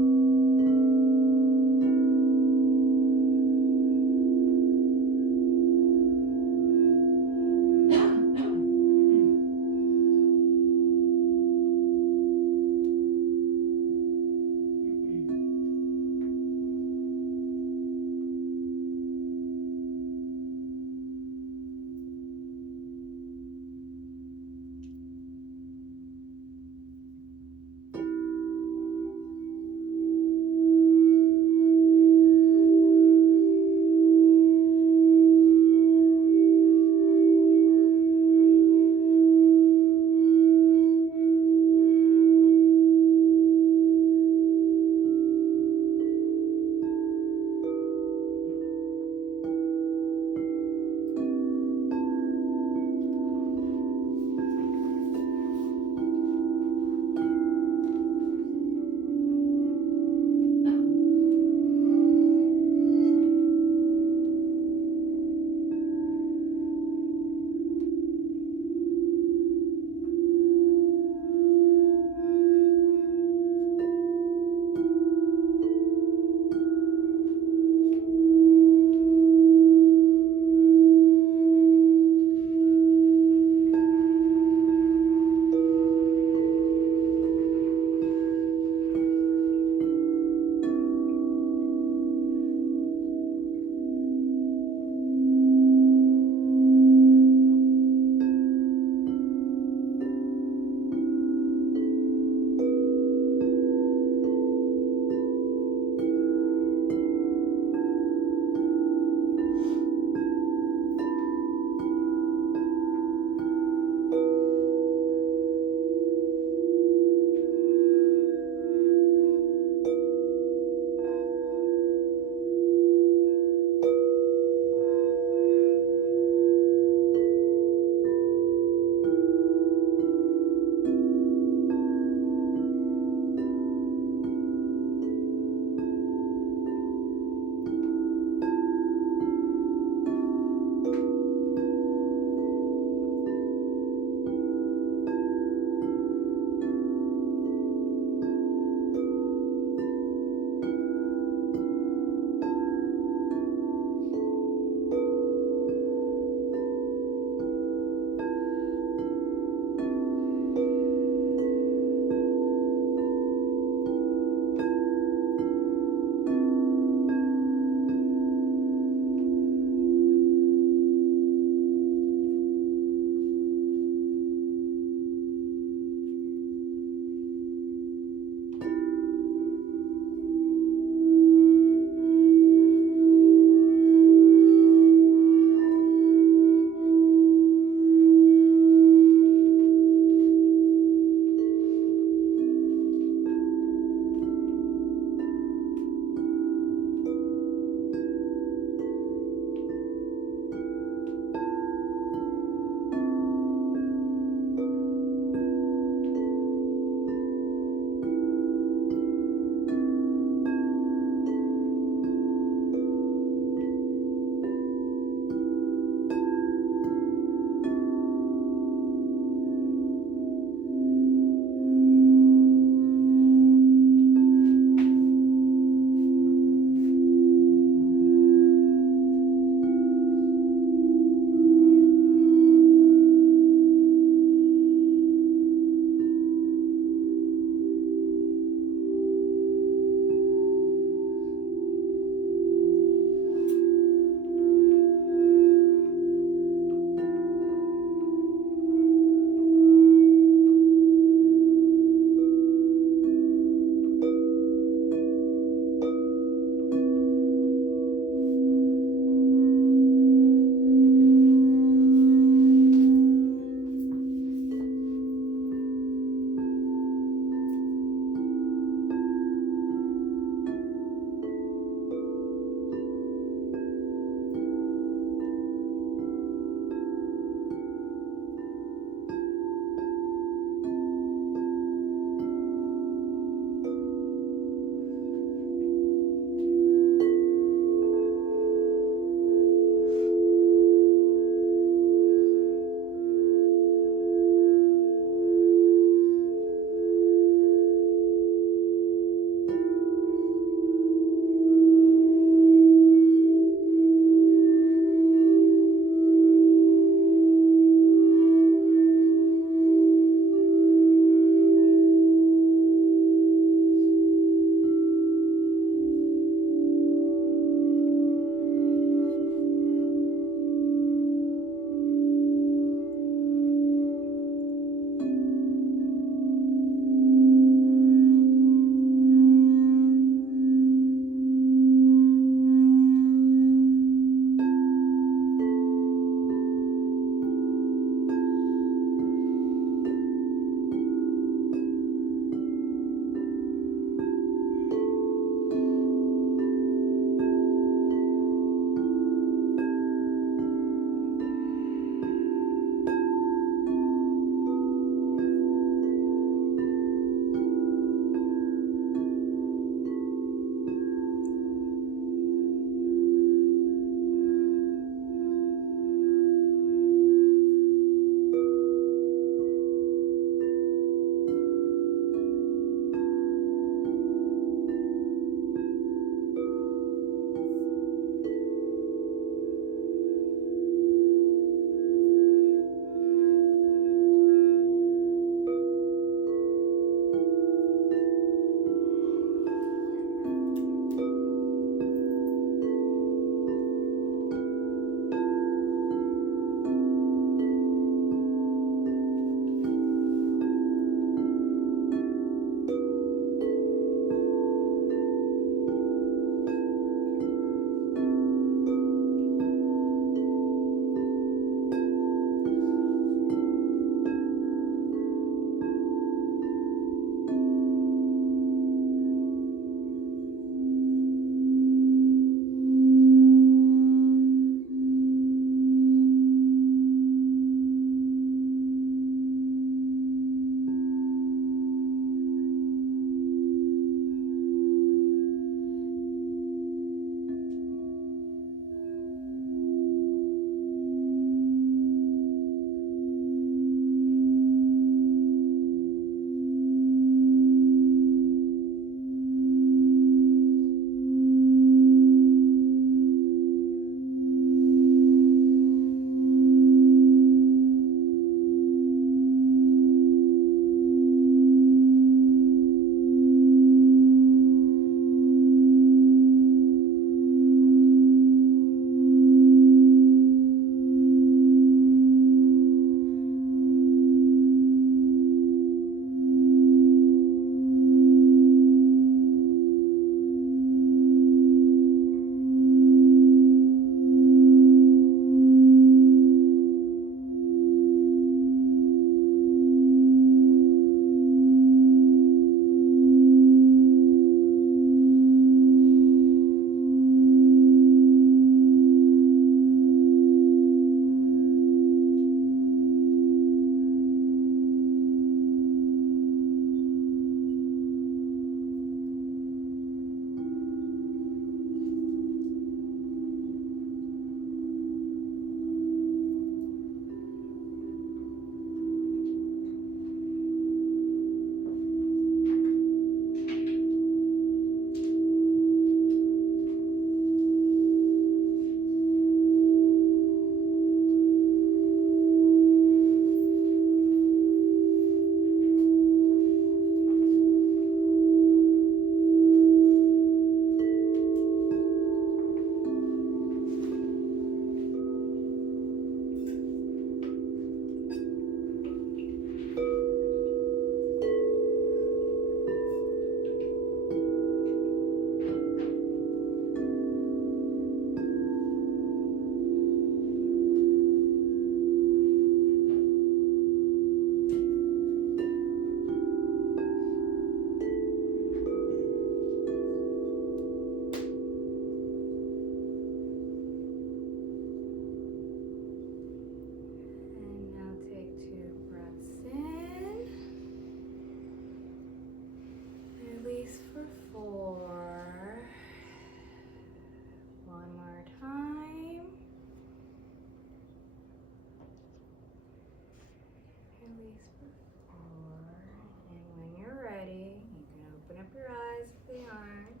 And when you're ready, you can open up your eyes for the arms.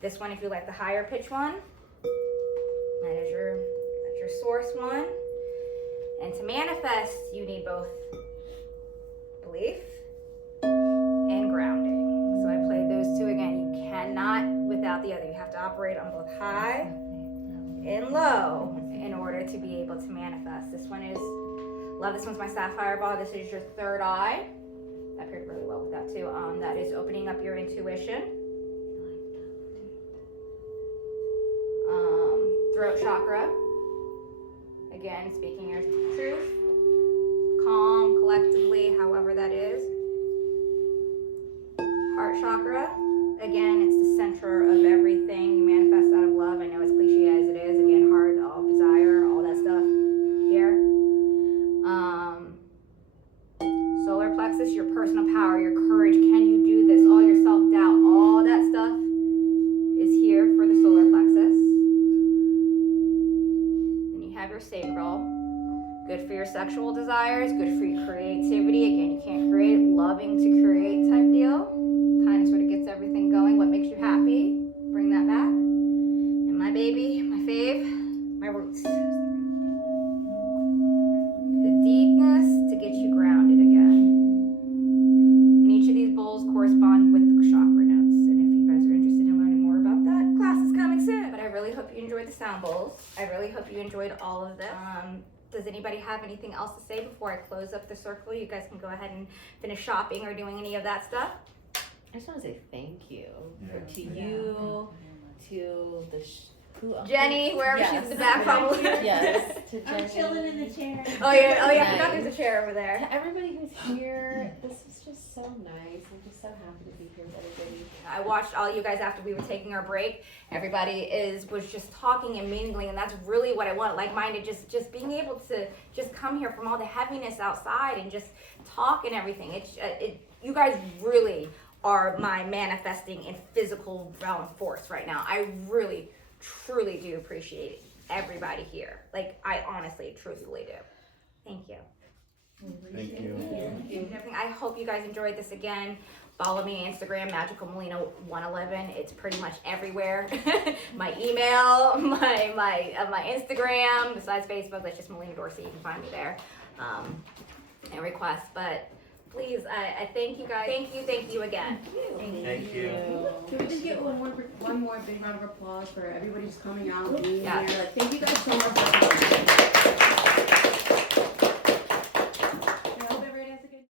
This one, if you like the higher pitch one, that's your source one. And to manifest, you need both belief and grounding. So I played those two again. You cannot without the other. You have to operate on both high and low in order to be able to manifest. This one is, love this one's my sapphire ball. This is your third eye. That paired really well with that too. That is opening up your intuition. Throat chakra. Again, speaking your truth. Calm, collectively, however that is. Heart chakra. Again, it's the center of everything. You manifest out of love. I know as cliche as it is. Again, heart, all desire, all that stuff here. Solar plexus, your personal power, your courage. Can you do this? All your self-doubt, all that stuff is here for the solar plexus. Then you have your sacral. Good for your sexual desires, good for your creativity. Again, you can't create, loving to create type deal. Kind of sort of gets everything going. What makes you happy? Bring that back. And my baby, my fave, my roots. The deepness to get you grounded again. And each of these bowls correspond with the chakra notes. And if you guys are interested in learning more about that, class is coming soon. But I really hope you enjoyed the sound bowls. I really hope you enjoyed all of this. Does anybody have anything else to say before I close up the circle? You guys can go ahead and finish shopping or doing any of that stuff. I just want to say thank you to Yeah. you, to the who else? Jenny, wherever she's in the back, probably. Yes, to I'm Jenny. chilling in the chair. Oh yeah, I forgot Nice. there's a chair over there. To everybody who's here, this was just so nice. I'm just so happy to be here with everybody. I watched all you guys after we were taking our break. Everybody was just talking and mingling, and that's really what I want. Like-minded, just being able to just come here from all the heaviness outside and just talk and everything. You guys really are my manifesting and physical realm force right now. I really, truly do appreciate everybody here. Like, I honestly, truthfully do. Thank you. Thank you. And everything. I hope you guys enjoyed this again. Follow me on Instagram, magicalmelina111. It's pretty much everywhere. My email, my Instagram, besides Facebook, that's just Melina Dorsey. You can find me there. And requests. But please, I thank you guys. Thank you again. Thank you. Can we just get one more big round of applause for everybody just coming out, being Yeah. here? Like, thank you guys so much for coming.